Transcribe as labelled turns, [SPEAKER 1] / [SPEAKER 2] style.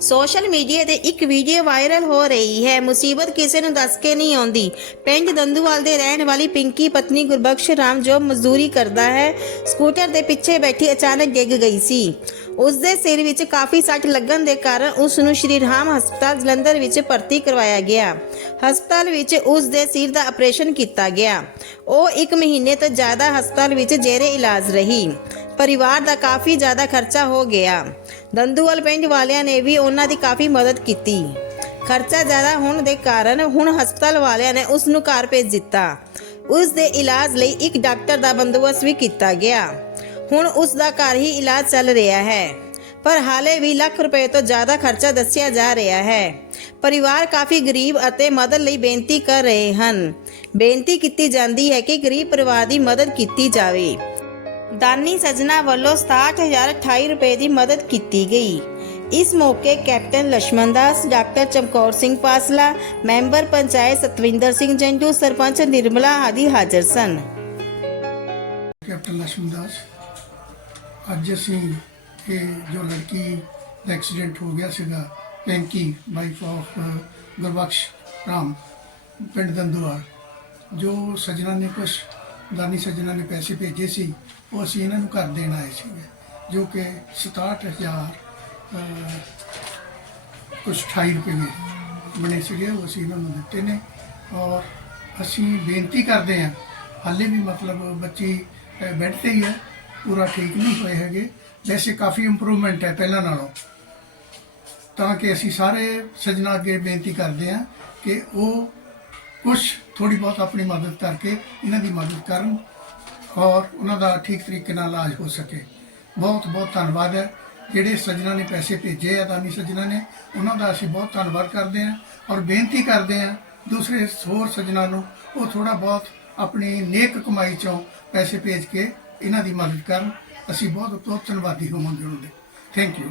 [SPEAKER 1] Social media ਤੇ ਇੱਕ video viral ਹੋ ਰਹੀ ਹੈ। ਮੁਸੀਬਤ ਕਿਸੇ ਨੂੰ ਦੱਸ ਕੇ ਨਹੀਂ ਆਉਂਦੀ। ਪਿੰਡ ਦੰਦੂਵਾਲ ਦੇ ਰਹਿਣ ਵਾਲੀ ਪਿੰਕੀ ਪਤਨੀ ਗੁਰਬਖਸ਼ ਰਾਮ ਜੋ ਮਜ਼ਦੂਰੀ ਕਰਦਾ ਹੈ, ਸਕੂਟਰ ਦੇ ਪਿੱਛੇ ਬੈਠੀ ਅਚਾਨਕ ਡਿੱਗ ਗਈ ਸੀ। ਉਸ ਦੇ ਸਿਰ ਵਿੱਚ ਕਾਫੀ ਸੱਟ ਲੱਗਣ ਦੇ ਕਾਰਨ ਉਸ ਨੂੰ ਸ਼੍ਰੀ ਰਾਮ ਹਸਪਤਾਲ ਜਲੰਧਰ ਵਿੱਚ ਭਰਤੀ ਕਰਵਾਇਆ ਗਿਆ। ਹਸਪਤਾਲ ਵਿੱਚ ਉਸ ਦੇ ਸਿਰ ਦਾ ਆਪਰੇਸ਼ਨ ਕੀਤਾ ਗਿਆ। ਉਹ 1 ਮਹੀਨੇ ਤੋਂ ਜ਼ਿਆਦਾ ਹਸਪਤਾਲ ਵਿੱਚ ਜੇਰੇ ਇਲਾਜ ਰਹੀ। ਪਰਿਵਾਰ ਦਾ ਕਾਫੀ ਜ਼ਿਆਦਾ ਖਰਚਾ ਹੋ ਗਿਆ। ਦੰਦੂਵਾਲ ਪਿੰਡ ਵਾਲਿਆਂ ਨੇ ਵੀ ਉਹਨਾਂ ਦੀ ਕਾਫੀ ਮਦਦ ਕੀਤੀ। ਖਰਚਾ ਜ਼ਿਆਦਾ ਹੋਣ ਦੇ ਕਾਰਨ ਹੁਣ ਹਸਪਤਾਲ ਵਾਲਿਆਂ ਨੇ ਉਸ ਨੂੰ ਘਰ ਭੇਜ ਦਿੱਤਾ। ਉਸ ਦੇ ਇਲਾਜ ਲਈ ਇੱਕ ਡਾਕਟਰ ਦਾ ਬੰਦੋਬਸਤ ਵੀ ਕੀਤਾ ਗਿਆ। ਹੁਣ ਉਸ ਦਾ ਘਰ ਹੀ ਇਲਾਜ ਚੱਲ ਰਿਹਾ ਹੈ। ਪਰ ਹਾਲੇ ਵੀ ਲੱਖ ਰੁਪਏ ਤੋਂ ਜ਼ਿਆਦਾ ਖਰਚਾ ਦੱਸਿਆ ਜਾ ਰਿਹਾ ਹੈ। ਪਰਿਵਾਰ ਕਾਫੀ ਗਰੀਬ ਅਤੇ ਮਦਦ ਲਈ ਬੇਨਤੀ ਕਰ ਰਹੇ ਹਨ। ਬੇਨਤੀ ਕੀਤੀ ਜਾਂਦੀ ਹੈ ਕਿ ਗਰੀਬ ਪਰਿਵਾਰ ਦੀ ਮਦਦ ਕੀਤੀ ਜਾਵੇ। ਦਾਨੀ ਸਜਣਾ ਵੱਲੋਂ 67028 ਰੁਪਏ ਦੀ ਮਦਦ ਕੀਤੀ ਗਈ ਇਸ ਮੌਕੇ captain Lakshman Das doctor Chamkaur Singh Pasla member panchayat Satvinder Singh Jandu sarpanch Nirmala ਆਦਿ ਹਾਜ਼ਰ ਸਨ
[SPEAKER 2] ਕੈਪਟਨ ਲక్ష్మణ ਦਾਸ ਅੱਜ ਅਸੀਂ ਇਹ ਜੋ ਲੜਕੀ ਦਾ ਐਕਸੀਡੈਂਟ ਹੋ ਗਿਆ ਸੀਗਾ ਪਿੰਕੀ ਵਾਈਫ ਆਫ ਗੁਰਬਖਸ਼ ਰਾਮ ਪਿੰਡ ਦੰਦੂਆਰ ਜੋ ਸਜਣਾ ਨੇ ਕੁਝ ਦਾਨੀ ਸਜਣਾ ਨੇ ਪੈਸੇ ਭੇਜੇ ਸੀ ਉਹ ਅਸੀਂ ਇਹਨਾਂ ਨੂੰ ਘਰ ਦੇਣ ਆਏ ਸੀਗੇ ਜੋ ਕਿ 67000 ਕੁਛ 28 ਰੁਪਏ ਬਣੇ ਸੀਗੇ ਉਹ ਅਸੀਂ ਇਹਨਾਂ ਨੂੰ ਦਿੱਤੇ ਨੇ। ਔਰ ਅਸੀਂ ਬੇਨਤੀ ਕਰਦੇ ਹਾਂ ਹਾਲੇ ਵੀ ਮਤਲਬ ਬੱਚੀ ਅਹ, ਬੈੱਡ ਤੇ ਹੀ ਹੈ ਪੂਰਾ ਠੀਕ ਨਹੀਂ ਹੋਏ ਹੈਗੇ। ਵੈਸੇ ਕਾਫੀ ਇੰਪਰੂਵਮੈਂਟ ਹੈ ਪਹਿਲਾਂ ਨਾਲੋਂ। ਤਾਂ ਕਿ ਅਸੀਂ ਸਾਰੇ ਸਜਣਾ ਅੱਗੇ ਬੇਨਤੀ ਕਰਦੇ ਹਾਂ ਕਿ ਉਹ ਕੁਝ ਥੋੜੀ ਬਹੁਤ ਆਪਣੀ ਮਦਦ ਕਰਕੇ ਇਹਨਾਂ ਦੀ ਮਦਦ ਕਰਨ ਔਰ ਉਹਨਾਂ ਦਾ ਠੀਕ ਤਰੀਕੇ ਨਾਲ ਇਲਾਜ ਹੋ ਸਕੇ। ਬਹੁਤ ਬਹੁਤ ਧੰਨਵਾਦ ਹੈ। ਜਿਹੜੇ ਸੱਜਣਾ ਨੇ ਪੈਸੇ ਭੇਜੇ ਆ ਦਾਨੀ ਸੱਜਣਾ ਨੇ, ਉਹਨਾਂ ਦਾ ਅਸੀਂ ਬਹੁਤ ਧੰਨਵਾਦ ਕਰਦੇ ਹਾਂ ਔਰ ਬੇਨਤੀ ਕਰਦੇ ਹਾਂ ਦੂਸਰੇ ਹੋਰ ਸੱਜਣਾ ਨੂੰ, ਉਹ ਥੋੜਾ ਬਹੁਤ ਆਪਣੀ ਨੇਕ ਕਮਾਈ ਚੋਂ ਪੈਸੇ ਭੇਜ ਕੇ ਇਹਨਾਂ ਦੀ ਮਦਦ ਕਰਨ। ਅਸੀਂ ਬਹੁਤ ਬਹੁਤ ਧੰਨਵਾਦੀ ਹੋਵਾਂਗੇ ਉਹਨਾਂ ਦੇ। Thank you